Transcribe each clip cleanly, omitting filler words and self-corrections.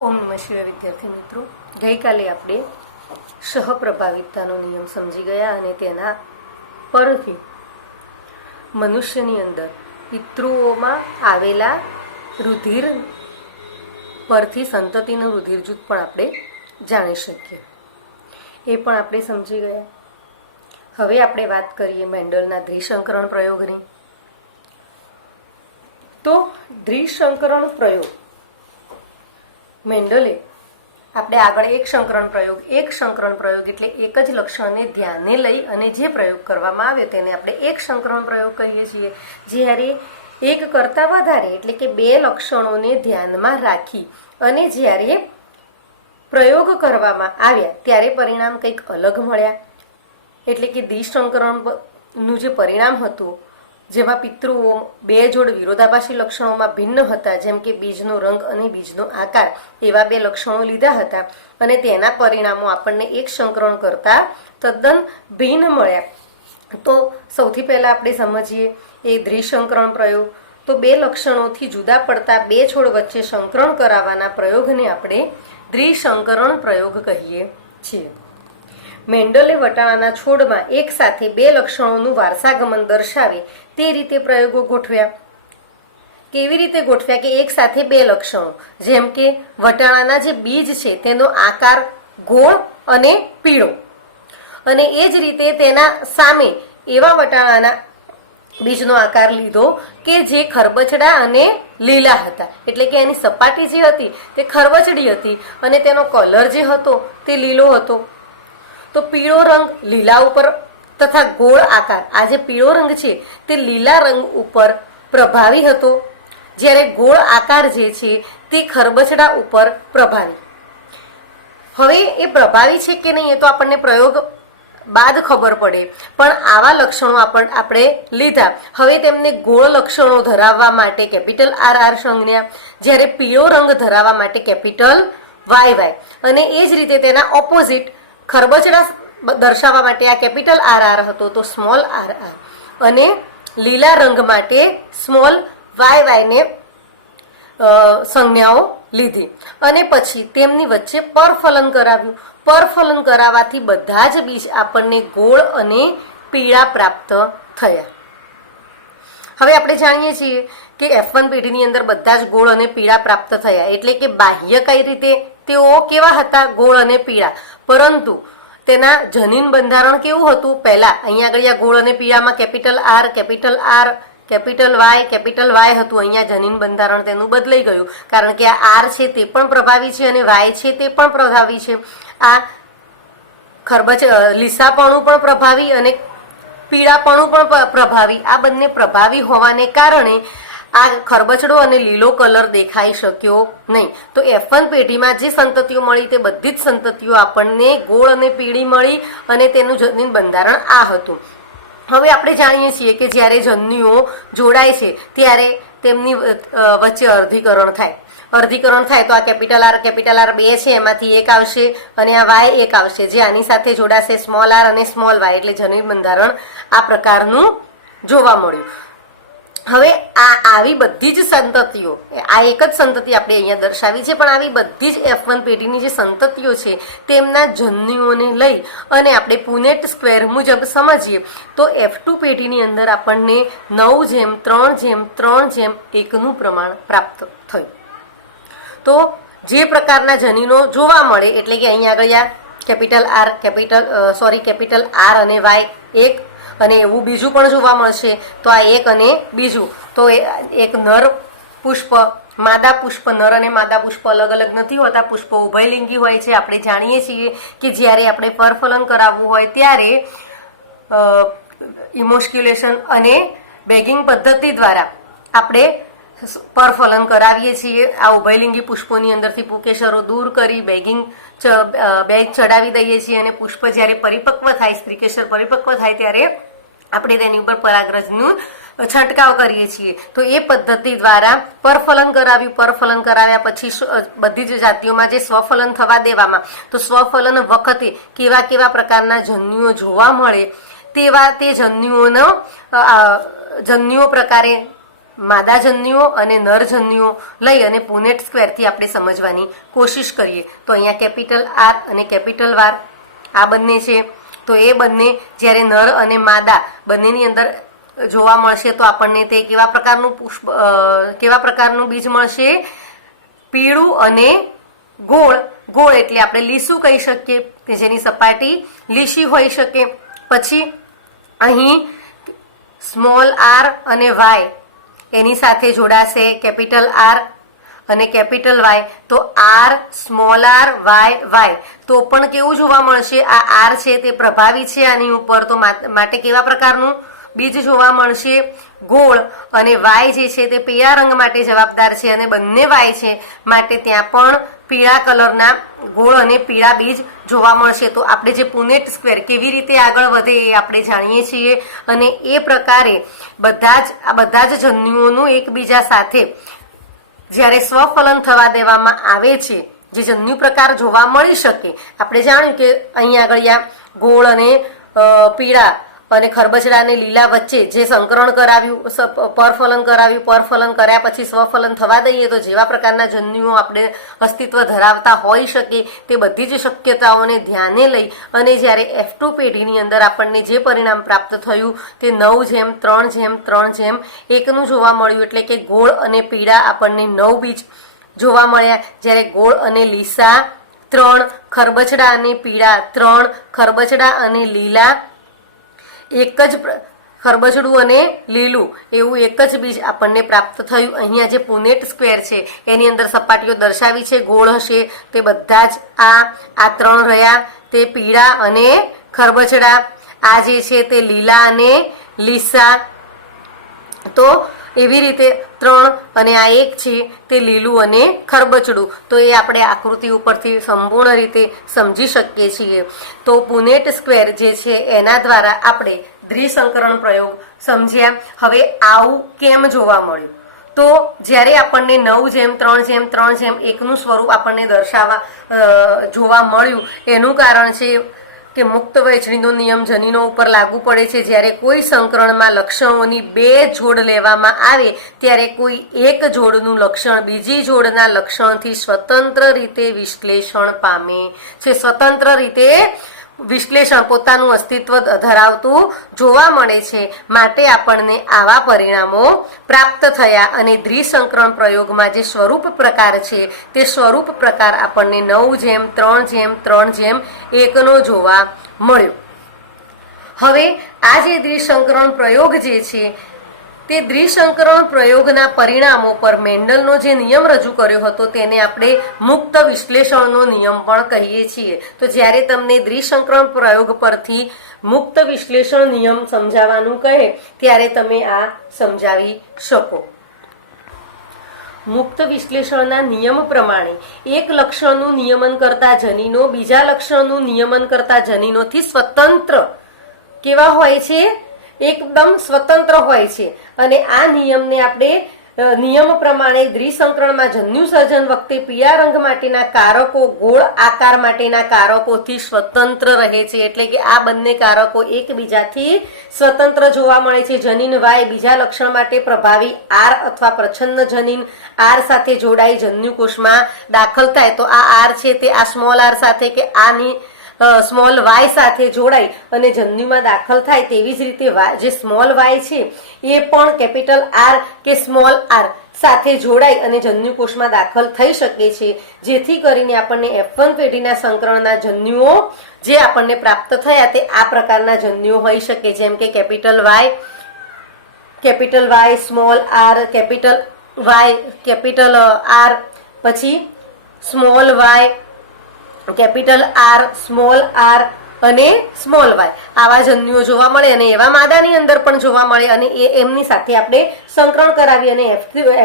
ઓમ નમઃ શિવાય વિદ્યાર્થી મિત્રો, ગઈકાલે આપણે સહપ્રભાવિતતાનો નિયમ સમજી ગયા અને તેના પરથી મનુષ્યની અંદર પિતૃઓમાં આવેલા રુધિર પરથી સંતતિનું રુધિર જૂથ પણ આપણે જાણી શકીએ, એ પણ આપણે સમજી ગયા. હવે આપણે વાત કરીએ મેન્ડલના દ્વિસંકરણ પ્રયોગની. તો દ્વિસંકરણ પ્રયોગ મેન્ડલે આપણે આગળ એક સંકરણ પ્રયોગ એટલે એક જ લક્ષણને ધ્યાને લઈ અને જે પ્રયોગ કરવામાં આવ્યો તેને આપણે એક સંકરણ પ્રયોગ કહીએ છીએ. જ્યારે એક કરતાં વધારે એટલે કે બે લક્ષણોને ધ્યાનમાં રાખી અને જ્યારે પ્રયોગ કરવામાં આવ્યા ત્યારે પરિણામ કંઈક અલગ મળ્યા. એટલે કે દ્વિસંકરણનું જે પરિણામ હતું, જેમાં પિતૃઓ બે જોડ વિરોધાભાસી લક્ષણોમાં ભિન્ન હતા, જેમ કે બીજનો રંગ અને બીજનો આકાર, એવા બે લક્ષણો લીધા હતા અને તેના પરિણામો આપણને એક સંકરણ કરતા તદ્દન ભિન્ન મળ્યા. તો સૌથી પહેલા આપણે સમજીએ એ દ્વિસંકરણ પ્રયોગ. તો બે લક્ષણોથી જુદા પડતા બે છોડ વચ્ચે સંકરણ કરાવવાના પ્રયોગને આપણે દ્વિસંકરણ પ્રયોગ કહીએ છીએ. મેન્ડલે વટાણાના છોડમાં એક સાથે બે લક્ષણોનું વારસાગમન દર્શાવે તે રીતે પ્રયોગો ગોઠવ્યા. કેવી રીતે ગોઠવ્યા કે એક સાથે બે લક્ષણો, જેમ કે વટાણાના જે બીજ છે તેનો આકાર ગોળ અને પીળો, અને એ જ રીતે તેના સામે એવા વટાણાના બીજનો આકાર લીધો કે જે ખરબચડા અને લીલા હતા. એટલે કે એની સપાટી જે હતી તે ખરબચડી હતી અને તેનો કલર જે હતો તે લીલો હતો. તો પીળો રંગ લીલા ઉપર તથા ગોળ આકાર, આ જે પીળો રંગ છે તે લીલા રંગ ઉપર પ્રભાવી હતો, જ્યારે ગોળ આકાર જે છે તે ખરબચડા ઉપર પ્રભાવી. હવે એ પ્રભાવી છે કે નહીં એ તો આપણને પ્રયોગ બાદ ખબર પડે, પણ આવા લક્ષણો આપણે લીધા. હવે તેમને ગોળ લક્ષણો ધરાવવા માટે કેપિટલ RR સંજ્ઞા, જ્યારે પીળો રંગ ધરાવવા માટે કેપિટલ YY, અને એ જ રીતે તેના ઓપોઝિટ ખરબચડા દર્શાવવા માટે આ કેપિટલ RR હતો તો સ્મોલ RR, અને લીલા રંગ માટે સ્મોલ YY ને સંજ્ઞાઓ લીધી. અને પછી તેમની વચ્ચે પરફલન કરાવ્યું. પરફલન કરાવવાથી બધા જ બીજ આપણને ગોળ અને પીળા પ્રાપ્ત થયા. હવે આપણે જાણીએ છીએ કે F1 પેઢીની અંદર બધા જ ગોળ અને પીળા પ્રાપ્ત થયા, એટલે કે બાહ્ય કઈ રીતે તેઓ કેવા હતા, ગોળ અને પીળા, પરંતુ તેના જનીન બંધારણ કેવું હતું. પહેલા અહીંયા આગળ ગોળ અને પીળામાં કેપિટલ R, કેપિટલ Y હતું. અહીંયા જનીન બંધારણ તેનું બદલાઈ ગયું, કારણ કે આ R છે તે પણ પ્રભાવી છે અને Y છે તે પણ પ્રભાવી છે. આ લીસાપણું પણ પ્રભાવી અને પીળાપણું પણ પ્રભાવી, આ બંને પ્રભાવી હોવાને કારણે આ ખરબચડો અને લીલો કલર દેખાઈ શક્યો નહીં. તો F1 પેઢીમાં જે સંતતિઓ મળી તે બધી જ સંતતિઓ આપણને ગોળ અને પીળી મળી અને તેનું જનીન બંધારણ આ હતું. હવે આપણે જાણીએ છીએ કે જ્યારે જન્યુઓ જોડાય છે ત્યારે તેમની વચ્ચે અર્ધીકરણ થાય તો આ કેપિટલ R બે છે, એમાંથી એક આવશે અને આ Y એક આવશે, જે આની સાથે જોડાશે સ્મોલ r અને સ્મોલ y, એટલે જનીન બંધારણ આ પ્રકારનું જોવા મળ્યું. હવે આવી બધી જ સંતતિઓ, આ એક જ સંતતિ આપણે અહીંયા દર્શાવી છે, પણ આવી બધી જ F1 પેઢીની જે સંતતિઓ છે તેમના જન્યુઓને લઈ અને આપણે પુનેટ સ્ક્વેર મુજબ સમજીએ તો F2 પેઢીની અંદર આપણને 9:3:3:1 પ્રમાણ પ્રાપ્ત થયું. તો જે પ્રકારના જનીનો જોવા મળે, એટલે કે અહીંયા આગળ કેપિટલ R અને Y એક, અને એવું બીજું પણ જોવા મળશે. તો આ એક અને બીજું, તો એક નર પુષ્પ, માદા પુષ્પ, નર અને માદા પુષ્પ અલગ અલગ નથી હોતા, પુષ્પ ઉભયલિંગી હોય છે. આપણે જાણીએ છીએ કે જ્યારે આપણે પરફલન કરાવવું હોય ત્યારે ઇમોસ્ક્યુલેશન અને બેગિંગ પદ્ધતિ દ્વારા આપણે પરફલન કરાવીએ છીએ. આ ઉભયલિંગી પુષ્પોની અંદરથી પુકેશરો દૂર કરી બેગ ચડાવી દઈએ છીએ, અને પુષ્પ જ્યારે પરિપક્વ થાય, સ્ત્રીકેશર પરિપક્વ થાય ત્યારે આપણે તેની ઉપર પરાગરજનું છંટકાવ કરીએ છીએ. તો એ પદ્ધતિ દ્વારા પરફલન કરાવ્યા પછી બધી જ જાતિઓમાં જે સ્વફલન થવા દેવામાં, તો સ્વફલન વખતે કેવા પ્રકારના જન્યુઓ જોવા મળે તેવા તે જન્યુઓ પ્રકારે માદા જન્યુઓ અને નર જન્યુઓ લઈ અને પુનેટ સ્ક્વેરથી આપણે સમજવાની કોશિશ કરીએ. તો અહીંયા કેપિટલ આર અને કેપિટલ વાર આ બંને છે. તો એ બંને જ્યારે નર અને માદા બંનેની અંદર જોવા મળશે તો આપણને તે કેવા પ્રકારનું બીજ મળશે? પીળું અને ગોળ. ગોળ એટલે આપણે લીસું કહી શકીએ, કે જેની સપાટી લીસી હોઈ શકે. પછી અહીં સ્મોલ આર અને વાય એની સાથે જોડાશે કેપિટલ આર અને કેપિટલ વાય. તો R small R Y Y. તો પણ કેવું જોવા મળશે? આ આર છે તે પ્રભાવી છે આની ઉપર, તો માટે કેવા પ્રકારનું બીજ જોવા મળશે? ગોળ. અને વાય જે છે તે પીળા રંગ માટે જવાબદાર છે અને બંને વાય છે માટે ત્યાં પણ પીળા કલરના ગોળ અને પીળા બીજ જોવા મળશે. તો આપણે જે પુનેટ સ્ક્વેર કેવી રીતે આગળ વધે એ આપણે જાણીએ છીએ. અને એ પ્રકારે બધા જ જન્યુઓનું એકબીજા સાથે જ્યારે સ્વફલન થવા દેવામાં આવે છે, જે જન્યુ પ્રકાર જોવા મળી શકે. આપણે જાણ્યું કે અહીં આગળ ગોળ અને પીળા અને ખરબચડા અને લીલા વચ્ચે જે સંકરણ કરાવ્યું, પરફલન કર્યા પછી સ્વફલન થવા દઈએ તો જેવા પ્રકારના જન્યુઓ આપણે અસ્તિત્વ ધરાવતા હોઈ શકે તે બધી જ શક્યતાઓને ધ્યાને લઈ અને જ્યારે F2 પેઢીની અંદર આપણને જે પરિણામ પ્રાપ્ત થયું તે 9:3:3:1 જોવા મળ્યું. એટલે કે ગોળ અને પીળા આપણને 9 બીજ જોવા મળ્યા, જ્યારે ગોળ અને લીસા 3, ખરબચડા અને પીળા 3, ખરબચડા અને લીલા એક જ, ખરબચડું અને લીલું એવું એક જ બીજ આપણને પ્રાપ્ત થયું. અહીંયા જે પુનેટ સ્ક્વેર છે એની અંદર સપાટીઓ દર્શાવી છે. ગોળ હશે તે બધા જ આ 3 રહ્યા તે પીળા અને ખરબચડા, આ જે છે તે લીલા અને લીસા. તો એવી રીતે 3 અને આ 1 છે તે લીલું અને ખરબચડું. તો એ આપણે આકૃતિ ઉપરથી સંપૂર્ણ રીતે સમજી શકીએ છીએ. તો પુનેટ સ્ક્વેર જે છે એના દ્વારા આપણે દ્વિસંકરણ પ્રયોગ સમજ્યા. હવે આવું કેમ જોવા મળ્યું? તો જ્યારે આપણને 9:3:3:1 સ્વરૂપ આપણને જોવા મળ્યું એનું કારણ છે કે મુક્ત વહેંચણીનો નિયમ જનીનો ઉપર લાગુ પડે છે. જ્યારે કોઈ સંકરણમાં લક્ષણોની 2 જોડ લેવામાં આવે ત્યારે કોઈ એક જોડનું લક્ષણ બીજી જોડના લક્ષણથી સ્વતંત્ર રીતે વિશ્લેષણ પામે છે. સ્વતંત્ર રીતે વિશ્લેષણ પોતાનું અસ્તિત્વ ધરાવતું જોવા મળે છે. માટે આપણને આવા પરિણામો પ્રાપ્ત થયા અને દ્વિસંકરણ પ્રયોગમાં જે સ્વરૂપ પ્રકાર છે તે સ્વરૂપ પ્રકાર આપણને 9:3:3:1 જોવા મળ્યો. હવે આ જે દ્વિસંકરણ પ્રયોગ જે છે તે દ્વિસંકરણ પ્રયોગના પરિણામો પર મેન્ડલનો જે નિયમ રજૂ કર્યો હતો તેને આપણે મુક્ત વિશ્લેષણનો નિયમ પણ કહીએ છીએ. તો જ્યારે તમને દ્વિસંકરણ પ્રયોગ પરથી મુક્ત વિશ્લેષણ નિયમ સમજાવવાનું કહે ત્યારે તમે આ સમજાવી શકો. મુક્ત વિશ્લેષણના નિયમ પ્રમાણે એક લક્ષણનું નિયમન કરતા જનીનો બીજા લક્ષણનું નિયમન કરતા જનીનોથી સ્વતંત્ર કેવા હોય છે? એકદમ સ્વતંત્ર હોય છે. અને આ નિયમને આપણે નિયમ પ્રમાણે દ્વિસંકરણમાં જન્યુ સર્જન વખતે પીળા રંગ માટેના કારકો ગોળ આકાર માટેના કારકોથી સ્વતંત્ર રહે છે. એટલે કે આ બંને કારકો એકબીજાથી સ્વતંત્ર જોવા મળે છે. જનીન વાય બીજા લક્ષણ માટે પ્રભાવી આર અથવા પ્રચ્છન્ન જનીન આર સાથે જોડાઈ જન્યુકોષમાં દાખલ થાય તો આ આર છે તે આ સ્મોલ આર સાથે કે આની સ્મોલ વાય સાથે જોડાઈ અને જન્યુમાં દાખલ થાય. તેવી જ રીતે જે સ્મોલ વાય છે એ પણ કેપિટલ આર કે સ્મોલ આર સાથે જોડાઈ અને જન્યુકોષમાં દાખલ થઈ શકે છે. જેથી કરીને આપણને F1 પેઢીના સંકરણના જન્યુઓ જે આપણને પ્રાપ્ત થયા તે આ પ્રકારના જન્યુઓ હોઈ શકે, જેમ કે capital Y, small R, capital R, પછી small Y, capital R, small R અને સ્મોલ વાય આવા જન્યુઓ જોવા મળે અને એવા માદાની અંદર પણ જોવા મળે અને એમની સાથે આપણે સંકરણ કરાવી અને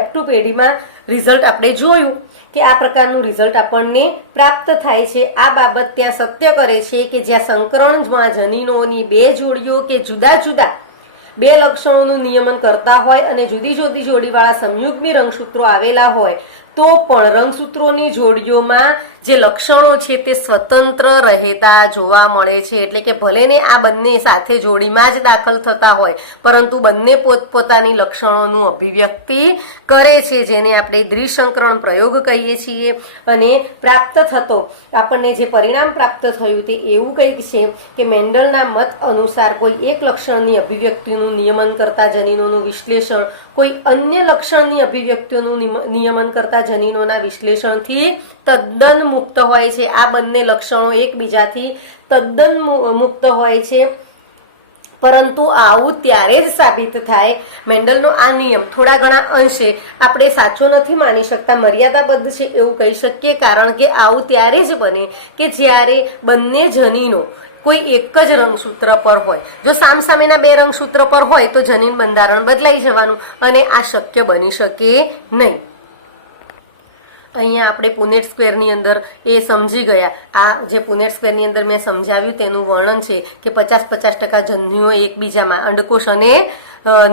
F2 પેઢીમાં રિઝલ્ટ આપણે જોયું કે આ પ્રકારનું રિઝલ્ટ આપણને પ્રાપ્ત થાય છે. આ બાબત ત્યાં સત્ય કરે છે કે જ્યાં સંકરણમાં જનીનોની 2 જોડીઓ કે જુદા જુદા 2 લક્ષણોનું નિયમન કરતા હોય અને જુદી જુદી જોડીવાળા સંયુગ્મી રંગસૂત્રો આવેલા હોય તો પણ રંગસૂત્રોની જોડીઓમાં જે લક્ષણો છે તે સ્વતંત્ર રહેતા જોવા મળે છે. એટલે કે ભલે ને આ બંને સાથે જોડીમાં જ દાખલ થતા હોય, પરંતુ બંને પોતપોતાની લક્ષણોનું અભિવ્યક્તિ કરે છે, જેને આપણે દ્વિસંકરણ પ્રયોગ કહીએ છીએ. અને પ્રાપ્ત થતો આપણને જે પરિણામ પ્રાપ્ત થયું તે એવું કંઈક છે કે મેન્ડલના મત અનુસાર કોઈ એક લક્ષણની અભિવ્યક્તિનું નિયમન કરતા જનીનોનું વિશ્લેષણ કોઈ અન્ય લક્ષણની અભિવ્યક્તિઓનું નિયમન કરતા જનીનોના વિશ્લેષણથી તદ્દન મુક્ત હોય છે. આ બંને લક્ષણો એકબીજાથી તદ્દન મુક્ત હોય છે. પરંતુ આવું ત્યારે જ સાબિત થાય, મેન્ડલનો આ નિયમ થોડા ઘણા અંશે આપણે સાચો નથી માની શકતા, મર્યાદાબદ્ધ છે એવું કહી શકીએ, કારણ કે આવું ત્યારે જ બને કે જ્યારે બંને જનીનો કોઈ એક જ રંગસૂત્ર પર હોય. જો સામસામેના બે રંગસૂત્ર પર હોય તો જનીન બંધારણ બદલાઈ જવાનું, અને આ શક્ય બની શકે નહીં. અહીંયા આપણે પુનેટ સ્ક્વેરની અંદર એ સમજી ગયા. આ જે પુનેટ સ્ક્વેરની અંદર મેં સમજાવ્યું તેનું વર્ણન છે કે 50-50% જન્યુઓ એકબીજામાં અંડકોષ અને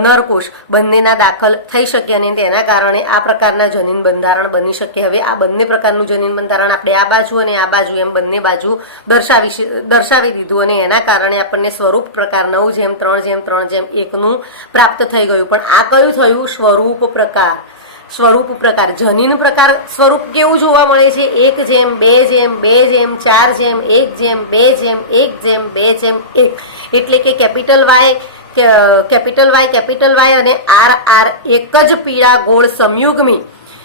નરકોષ બંનેના દાખલ થઈ શકે, અને તેના કારણે આ પ્રકારના જનીન બંધારણ બની શકે. હવે આ બંને પ્રકારનું જનીન બંધારણ આપણે આ બાજુ અને આ બાજુ એમ બંને બાજુ દર્શાવી દીધું, અને એના કારણે આપણને સ્વરૂપ પ્રકાર 9:3:3:1 પ્રાપ્ત થઈ ગયું. પણ આ કયું થયું? સ્વરૂપ પ્રકાર. જનીન પ્રકાર સ્વરૂપ કેવું જોવા મળે છે? 1:2:4:1:1:2:1 એટલે કે કેપિટલ વાય અને RR એક જ પીળા ગોળ સમયુગ્મી,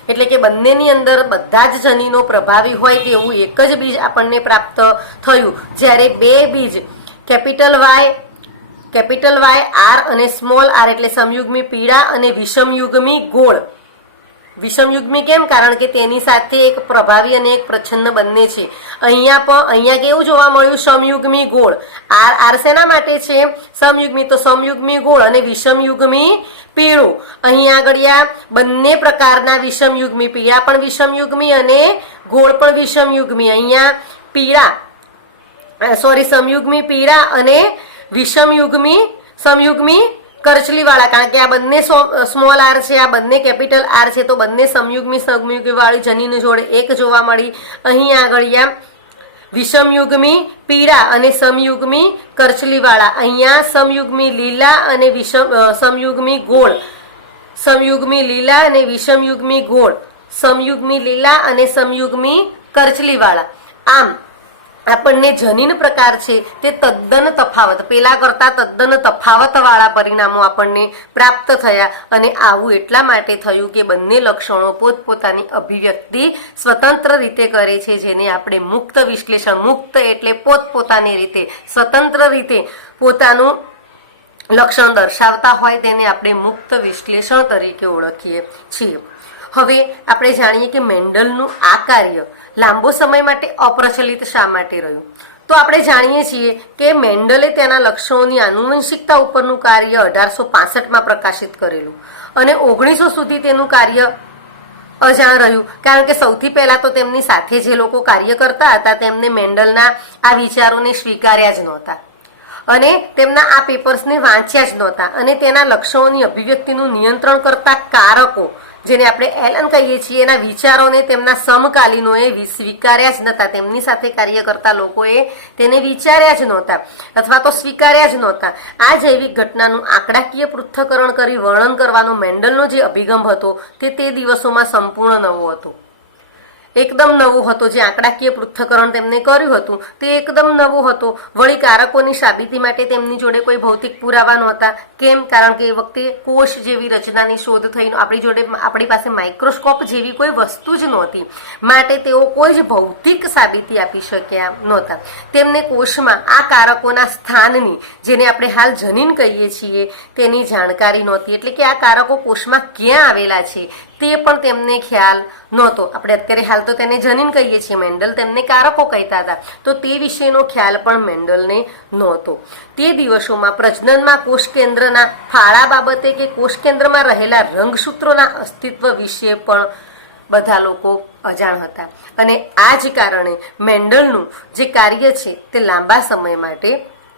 એટલે કે બંનેની અંદર બધા જ જનીનો પ્રભાવી હોય તેવું એક જ બીજ આપણને પ્રાપ્ત થયું. જ્યારે બે બીજ કેપિટલ વાય R અને સ્મોલ r એટલે સમયુગ્મી પીળા અને વિષમયુગ્મી ગોળ. વિષમયુગ્મી કેમ? કારણ કે તેની સાથે એક પ્રભાવી અને એક પ્રચ્છન્ન બંને છે. અહીંયા કેવું જોવા મળ્યું? સમયુગ્મી ગોળ. R શેના માટે છે? સમયુગ્મી, તો સમયુગ્મી ગોળ અને વિષમયુગ્મી પીળું. અહીંયા આગળ બંને પ્રકારના વિષમયુગ્મી, પીળા પણ વિષમયુગ્મી અને ગોળ પણ વિષમયુગ્મી. અહીંયા સમયુગ્મી પીળા અને સમયુગ્મી કરચલીવાળા, કારણ કે આ બંને સ્મોલ r છે, આ બંને કેપિટલ R છે, તો બંને સમયુગ્મી વાળી જનીન જોડે એક જોવા મળી. અહીં આગળ વિષમયુગ્મી પીળા અને સમયુગ્મી કરચલીવાળા. અહીંયા સમયુગ્મી લીલા અને સમયુગ્મી ગોળ, સમયુગ્મી લીલા અને વિષમયુગ્મી ગોળ, સમયુગ્મી લીલા અને સમયુગ્મી કરચલીવાળા. આમ આપણને જનીન પ્રકાર છે તે તદ્દન તફાવત, પેલા કરતા તદ્દન તફાવતવાળા પરિણામો આપણને પ્રાપ્ત થયા. અને આવું એટલા માટે થયું કે બંને લક્ષણો પોતપોતાની અભિવ્યક્તિ સ્વતંત્ર રીતે કરે છે, જેને આપણે મુક્ત વિશ્લેષણ, મુક્ત એટલે પોતપોતાની રીતે સ્વતંત્ર રીતે પોતાનું લક્ષણ દર્શાવતા હોય તેને આપણે મુક્ત વિશ્લેષણ તરીકે ઓળખીએ છીએ. હવે આપણે જાણીએ કે મેન્ડલનું આ કાર્ય લાંબો સમય માટે અપ્રચલિત શા માટે રહ્યું? તો આપણે જાણીએ છીએ કે મેન્ડલે તેના લક્ષણોની આનુવંશિકતા ઉપરનું કાર્ય 1865માં પ્રકાશિત કરેલું, અને 1900 સુધી તેનું કાર્ય અજાણ રહ્યું, કારણ કે સૌથી પહેલા તો તેમની સાથે જે લોકો કાર્ય કરતા હતા તેમને મેન્ડલના આ વિચારોને સ્વીકાર્યા જ નહોતા, અને તેમના આ પેપર્સને વાંચ્યા જ નહોતા, અને તેના લક્ષણોની અભિવ્યક્તિનું નિયંત્રણ કરતા કારકો, જેને આપણે એલન કહીએ છીએ, એના વિચારોને તેમના સમકાલીનોએ સ્વીકાર્યા જ નહોતા. તેમની સાથે કાર્ય કરતા લોકોએ તેને વિચાર્યા જ નહોતા અથવા તો સ્વીકાર્યા જ નહોતા. આ જૈવિક ઘટનાનું આંકડાકીય પૃથ્થકરણ કરી વર્ણન કરવાનો મેન્ડલનો જે અભિગમ હતો તે દિવસોમાં સંપૂર્ણ નવો હતો, એકદમ નવું હતું. જે આંકડાકીય પૃથ્થકરણ તેમને કર્યું હતું તે એકદમ નવું હતું. વળી કારકોની સાબિતી માટે તેમની જોડે કોઈ ભૌતિક પુરાવા નહોતા. કેમ? કારણ કે એ વખતે કોષ જેવી રચનાની શોધ થઈ, આપણી પાસે માઇક્રોસ્કોપ જેવી કોઈ વસ્તુ જ નહોતી, માટે તેઓ કોઈ જ ભૌતિક સાબિતી આપી શક્યા નહોતા. તેમને કોષમાં આ કારકોના સ્થાનની, જેને આપણે હાલ જનીન કહીએ છીએ, તેની જાણકારી નહોતી. એટલે કે આ કારકો કોષમાં ક્યાં આવેલા છે તે પણ તેમને ખ્યાલ નહોતો. આપણે અત્યારે હાલ તો તેને જનીન કહીએ છીએ, મેન્ડલ તેમને કારકો કહેતા હતા, તો તે વિશેનો ખ્યાલ પણ મેન્ડલને નહોતો. તે દિવસોમાં પ્રજનનમાં કોષ કેન્દ્રના ફાળા બાબતે કે કોષ કેન્દ્રમાં રહેલા રંગસૂત્રોના અસ્તિત્વ વિશે પણ બધા લોકો અજાણ હતા, અને આ જ કારણે મેન્ડલનું જે કાર્ય છે તે લાંબા સમય માટે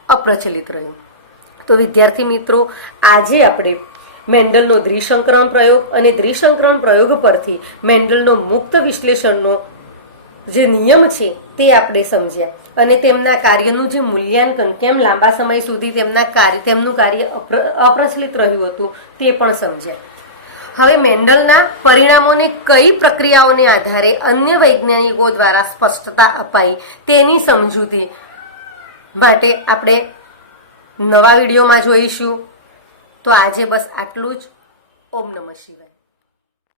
અપ્રચલિત રહ્યું. તો વિદ્યાર્થી મિત્રો, આજે આપણે મેન્ડલનો દ્વિસંકરણ પ્રયોગ અને દ્વિસંકરણ પ્રયોગ પરથી મેન્ડલનો મુક્ત વિશ્લેષણનો જે નિયમ છે તે આપણે સમજ્યા અને તેમના કાર્યનું જે મૂલ્યાંકન કેમ લાંબા સમય સુધી તેમનું કાર્ય અપ્રચલિત રહ્યું હતું તે પણ સમજ્યા. હવે મેન્ડલના પરિણામોને કઈ પ્રક્રિયાઓને આધારે અન્ય વૈજ્ઞાનિકો દ્વારા સ્પષ્ટતા અપાઈ તેની સમજૂતી માટે આપણે નવા વિડીયોમાં જોઈશું. તો આજે બસ આટલું જ. ઓમ નમઃ શિવાય.